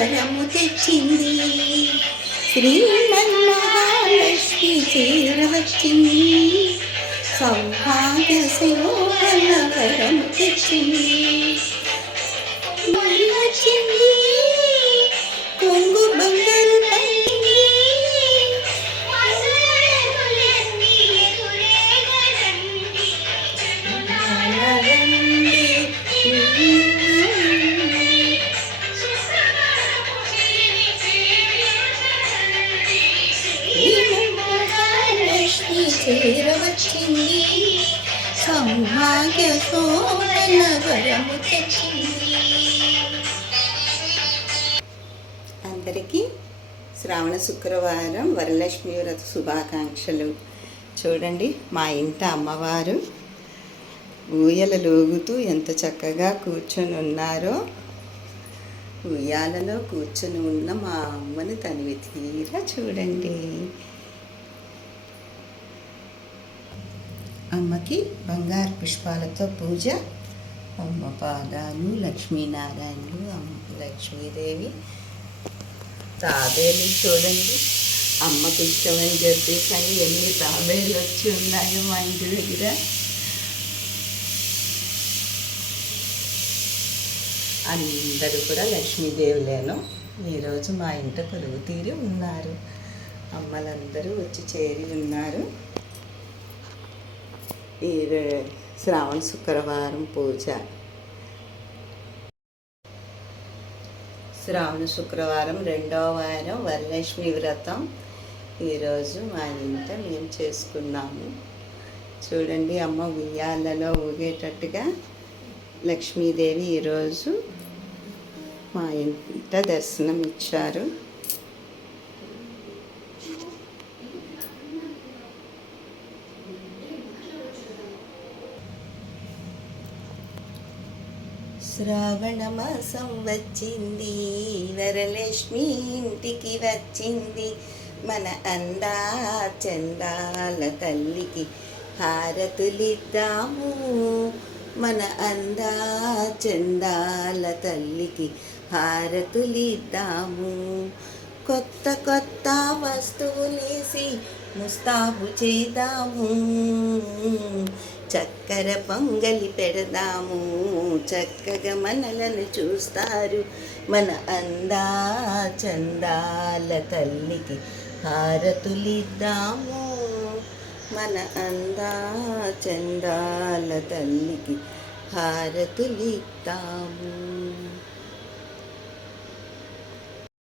వరము తెచ్చింది. శ్రీమన్మహాలక్ష్మి చేరవచ్చింది. సౌభాగ్య శోభన వరము తెచ్చింది. వచ్చింది కొంగు బంగారు చేరవచ్చింది. సౌభాగ్య శోభన వరము తెచ్చింది. అందరికీ శ్రావణ శుక్రవారం వరలక్ష్మి వ్రత శుభాకాంక్షలు. చూడండి, మా ఇంట అమ్మవారు ఊయలలోగుతూ ఎంత చక్కగా కూర్చొని ఉన్నారో. ఉయ్యాలలో కూర్చొని ఉన్న మా అమ్మని తనివి తీరా చూడండి. అమ్మకి బంగారు పుష్పాలతో పూజ. అమ్మ పాదాలు, లక్ష్మీనారాయణులు, అమ్మకు లక్ష్మీదేవి, తాబేలు చూడండి. అమ్మకి ఇష్టమని చెప్పేసి ఎన్ని తాబేలు వచ్చి ఉన్నాయో మా ఇంటి దగ్గర. అందరూ కూడా లక్ష్మీదేవులేను. ఈరోజు మా ఇంట కొలువు తీరి ఉన్నారు. అమ్మలందరూ వచ్చి చేరి ఉన్నారు. ఈ శ్రావణ శుక్రవారం పూజ. శ్రావణ శుక్రవారం 2వ వారం వరలక్ష్మి వ్రతం ఈరోజు మా ఇంట మేము చేసుకున్నాము. చూడండి, అమ్మ ఉయ్యాలలో ఊగేటట్టుగా లక్ష్మీదేవి ఈరోజు మా ఇంట దర్శనం ఇచ్చారు. శ్రావణ మాసం వచ్చింది, వరలక్ష్మి ఇంటికి వచ్చింది. మన అందా చందాల తల్లికి హారతులిద్దాము. మన అందా చందాల తల్లికి హారతులిద్దాము. కొత్త కొత్త వస్తువులేసి ముస్తాబు చేద్దాము. చక్కెర పొంగలి పెడదాము. చక్కగా మనలను చూస్తారు. మన అందా చందాల తల్లికి హారతులిద్దాము. మన అందా చందాల తల్లికి హారతులిద్దాము.